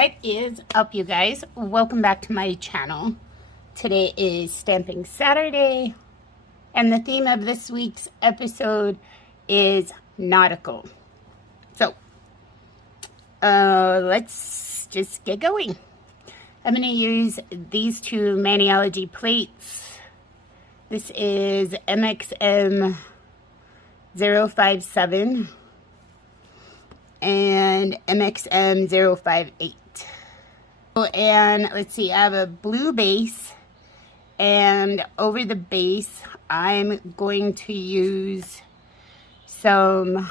What is up, you guys? Welcome back to my channel. Today is Stamping Saturday, and the theme of this week's episode is Nautical. So, let's just get going. I'm going to use these two Maniolgy plates. This is MXM 057 and MXM 058. And let's see, I have a blue base, and over the base I'm going to use some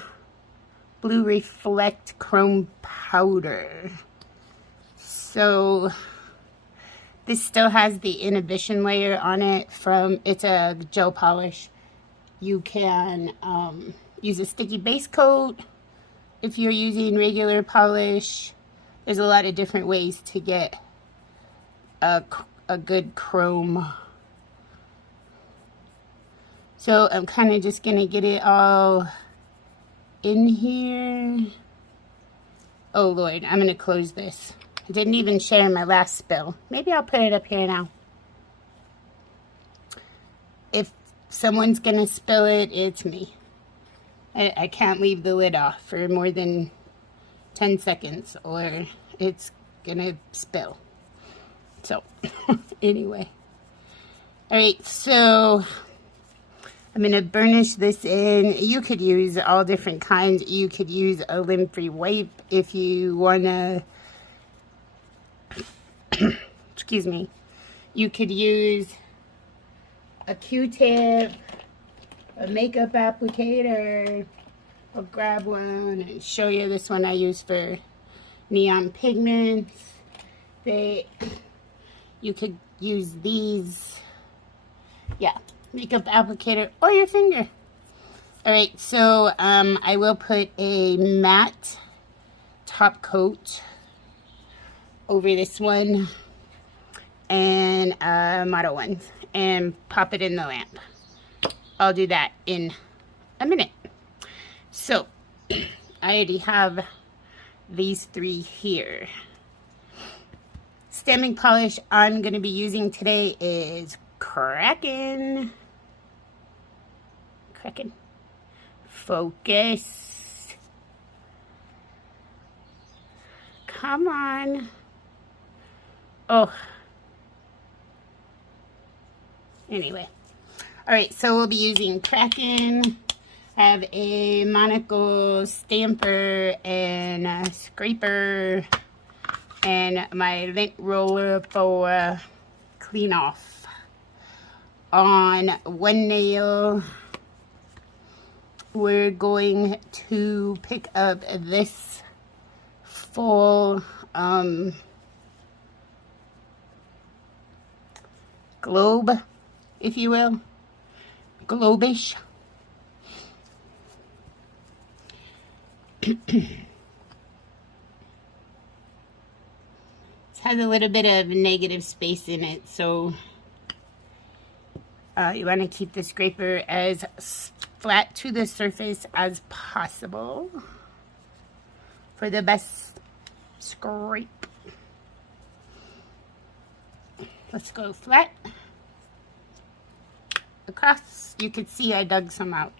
blue reflect chrome powder. So this still has the inhibition layer on it from, it's a gel polish. You can use a sticky base coat if you're using regular polish. There's a lot of different ways to get a good chrome. So I'm kind of just gonna get it all in here. Oh Lord, I'm gonna close this. I didn't even share my last spill. Maybe I'll put it up here now. If someone's gonna spill it, it's me. I can't leave the lid off for more than 10 seconds or it's gonna spill. So anyway, all right, so I'm gonna burnish this in. You could use all different kinds. You could use a lint-free wipe if you wanna excuse me. You could use a Q-tip, a makeup applicator. I'll grab one and show you. This one I use for neon pigments. You could use these, yeah, makeup applicator or your finger. All right, so I will put a matte top coat over this one and model one and pop it in the lamp. I'll do that in a minute. So I already have these three here. Stamping polish I'm going to be using today is Kraken. Focus. Come on. Oh. Anyway. Alright, so we'll be using Kraken. I have a Nautical stamper and a scraper and my lint roller for clean off. On one nail, we're going to pick up this full globe, if you will, globish. It has a little bit of negative space in it, so you want to keep the scraper as flat to the surface as possible for the best scrape. Let's go flat across. You could see I dug some out.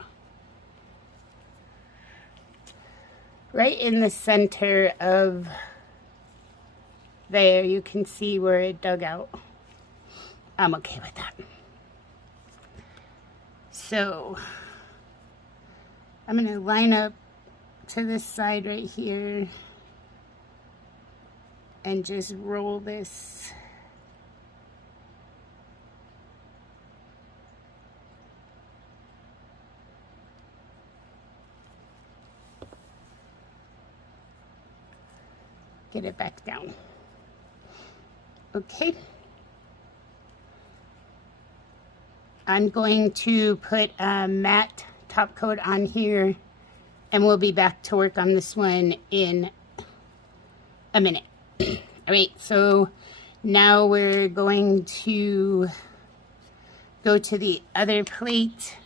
Right in the center of there, you can see where it dug out. I'm okay with that. So I'm going to line up to this side right here and just roll this. Get it back down. Okay. I'm going to put a matte top coat on here, and we'll be back to work on this one in a minute. All right, so now we're going to go to the other plate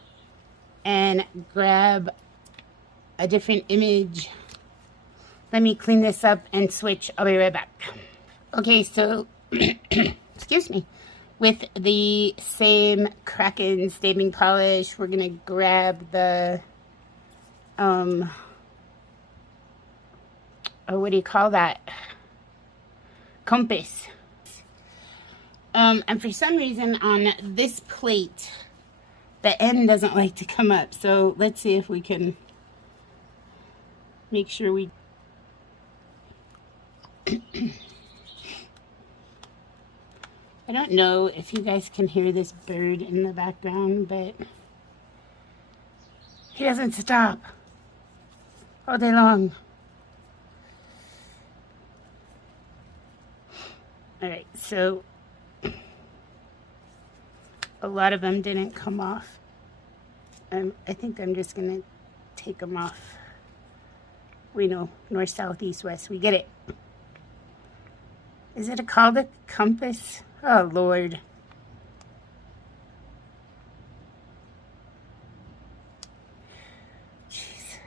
and grab a different image let me clean this up and switch. I'll be right back. Okay, so, excuse me. With the same Kraken stamping polish, we're going to grab the, oh, what do you call that? Compass. And for some reason on this plate, the end doesn't like to come up. So let's see if we can make sure we... I don't know if you guys can hear this bird in the background, but he doesn't stop all day long. Alright, so a lot of them didn't come off. I think I'm just going to take them off. We know, north, south, east, west. We get it. Is it called a compass? Oh, Lord. Jeez.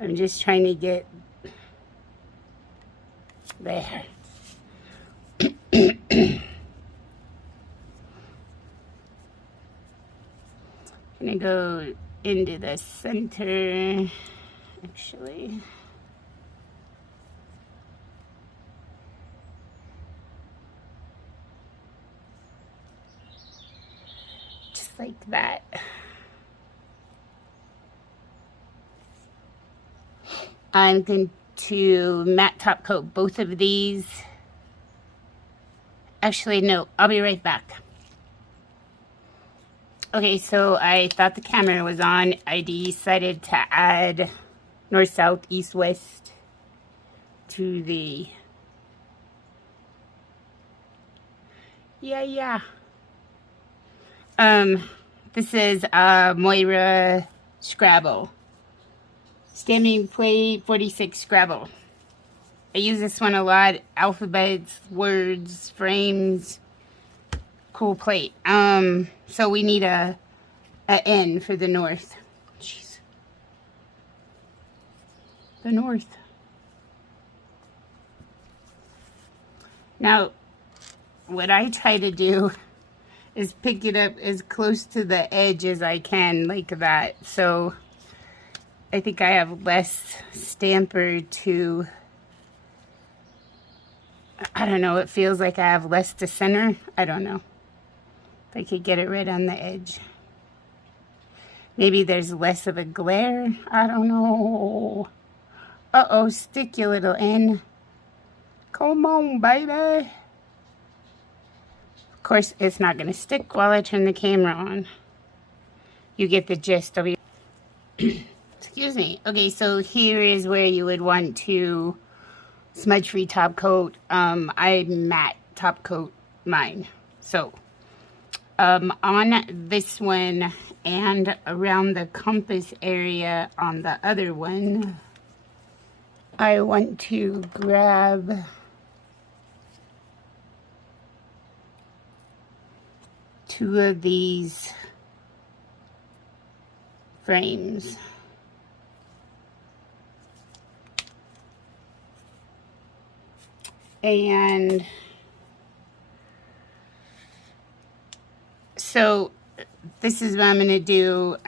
I'm just trying to get there. Gonna go into the center, actually. Just like that. I'm going to matte top coat both of these. Actually, no, I'll be right back. Okay, so I thought the camera was on. I decided to add north, south, east, west to the... Yeah. This is Moira Scrabble. Stamping plate 46 Scrabble. I use this one a lot. Alphabets, words, frames. Cool plate. So we need a N for the north. Jeez. The north. Now, what I try to do is pick it up as close to the edge as I can, like that. So I think I have less stamper to... I don't know, it feels like I have less to center. I don't know. If I could get it right on the edge. Maybe there's less of a glare. I don't know. Uh-oh, stick you little N. Come on, baby. Of course, it's not going to stick while I turn the camera on. You get the gist of it. Excuse me. Okay, so here is where you would want to smudge-free top coat. I matte top coat mine. So, on this one and around the compass area on the other one, I want to grab two of these frames. And so this is what I'm going to do.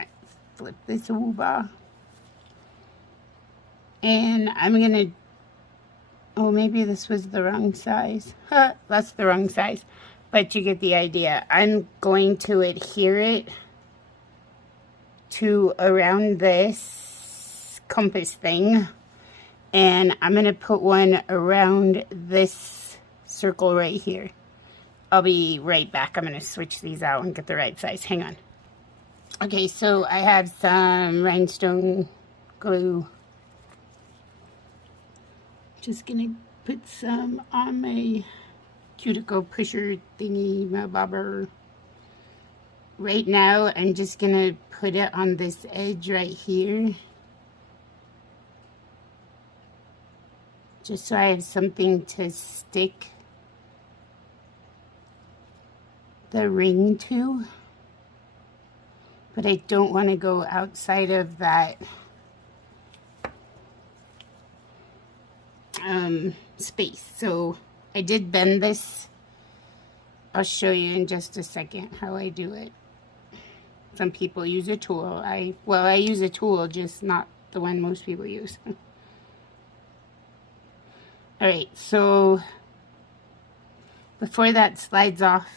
Flip this over. And I'm going to, oh, maybe this was the wrong size. That's the wrong size. But you get the idea. I'm going to adhere it to around this compass thing. And I'm going to put one around this circle right here. I'll be right back. I'm going to switch these out and get the right size. Hang on. Okay, so I have some rhinestone glue. Just going to put some on my cuticle pusher thingy, my bobber. Right now, I'm just going to put it on this edge right here. Just so I have something to stick the ring to. But I don't want to go outside of that space. So I did bend this. I'll show you in just a second how I do it. Some people use a tool. I use a tool, just not the one most people use. Alright, so before that slides off,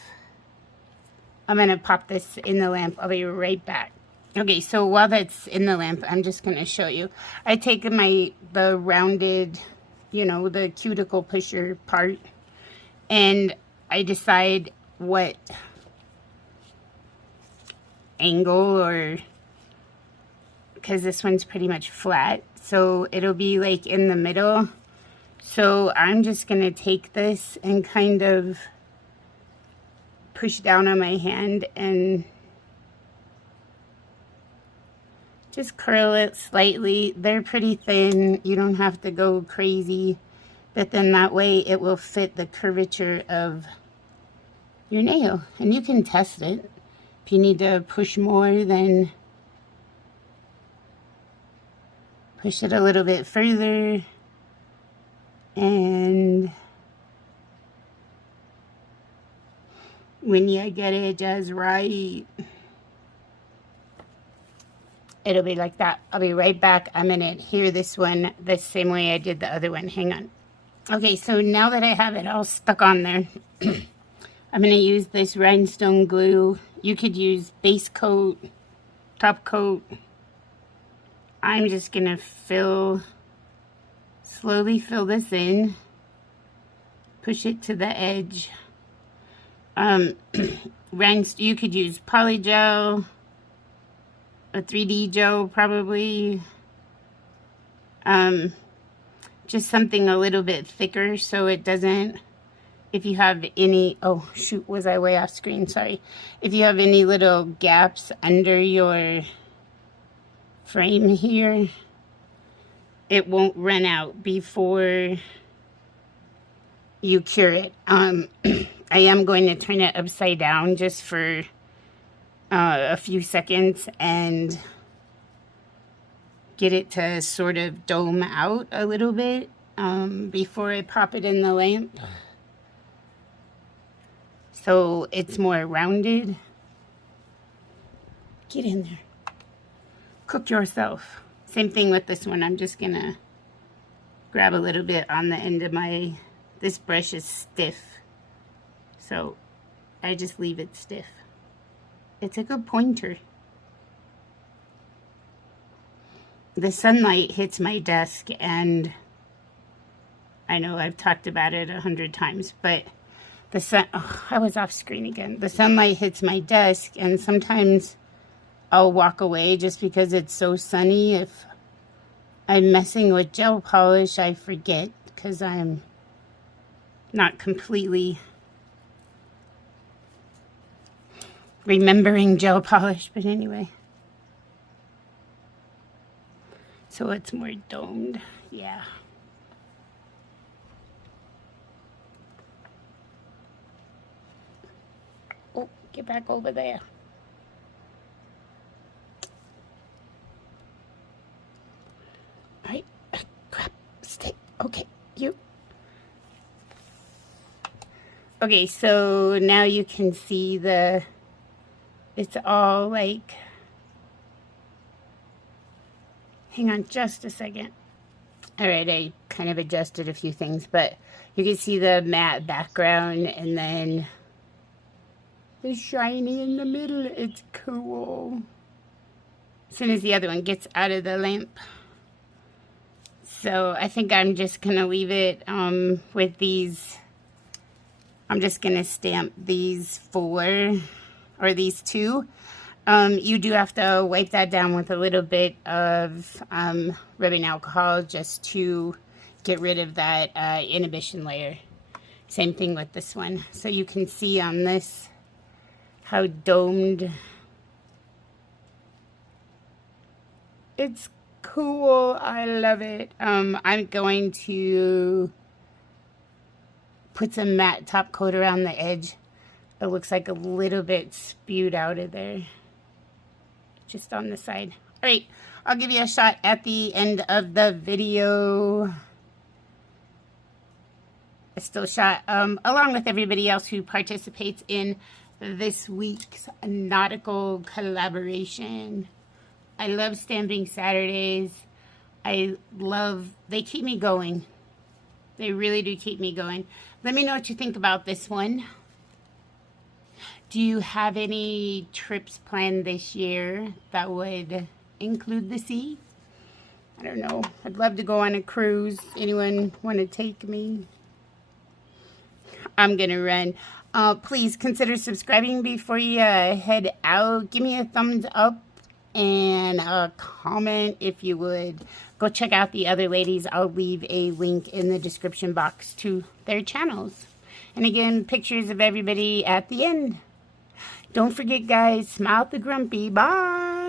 I'm going to pop this in the lamp. I'll be right back. Okay, so while that's in the lamp, I'm just going to show you. I take the rounded, you know, the cuticle pusher part, and I decide what angle, or because this one's pretty much flat, so it'll be like in the middle. So I'm just going to take this and kind of push down on my hand and just curl it slightly. They're pretty thin. You don't have to go crazy. But then that way it will fit the curvature of your nail. And you can test it. If you need to push more, then push it a little bit further. And when you get it just right, it'll be like that. I'll be right back. I'm going to adhere this one the same way I did the other one. Hang on. Okay, so now that I have it all stuck on there, I'm going to use this rhinestone glue. You could use base coat, top coat. I'm just going to slowly fill this in. Push it to the edge. You could use polygel, a 3D gel probably. Just something a little bit thicker so it doesn't, if you have any, oh shoot, was I way off screen? Sorry. If you have any little gaps under your frame here, it won't run out before you cure it. I am going to turn it upside down just for a few seconds and get it to sort of dome out a little bit before I pop it in the lamp, so it's more rounded. Get in there. Cook yourself. Same thing with this one. I'm just gonna grab a little bit on the end of this brush is stiff, so I just leave it stiff. It's a good pointer. The sunlight hits my desk, and I know I've talked about it 100 times, but I was off screen again. The sunlight hits my desk, and sometimes I'll walk away just because it's so sunny. If I'm messing with gel polish, I forget because I'm not completely remembering gel polish, but anyway. So it's more domed, yeah. Oh, get back over there. All right, crap, stay. Okay, you. Okay, so now you can see it's all like, hang on just a second. All right, I kind of adjusted a few things, but you can see the matte background and then the shiny in the middle. It's cool. As soon as the other one gets out of the lamp. So I think I'm just going to leave it with these. I'm just going to stamp these 4 or these 2. You do have to wipe that down with a little bit of rubbing alcohol just to get rid of that inhibition layer. Same thing with this one. So you can see on this how domed. It's cool. I love it. I'm going to put some matte top coat around the edge. It looks like a little bit spewed out of there. Just on the side. Alright, I'll give you a shot at the end of the video. a still shot, along with everybody else who participates in this week's nautical collaboration. I love Stamping Saturdays. They keep me going. They really do keep me going. Let me know what you think about this one. Do you have any trips planned this year that would include the sea? I don't know. I'd love to go on a cruise. Anyone want to take me? I'm going to run. Please consider subscribing before you head out. Give me a thumbs up and a comment if you would. Go check out the other ladies. I'll leave a link in the description box to their channels. And again, pictures of everybody at the end. Don't forget, guys, smile at the grumpy. Bye.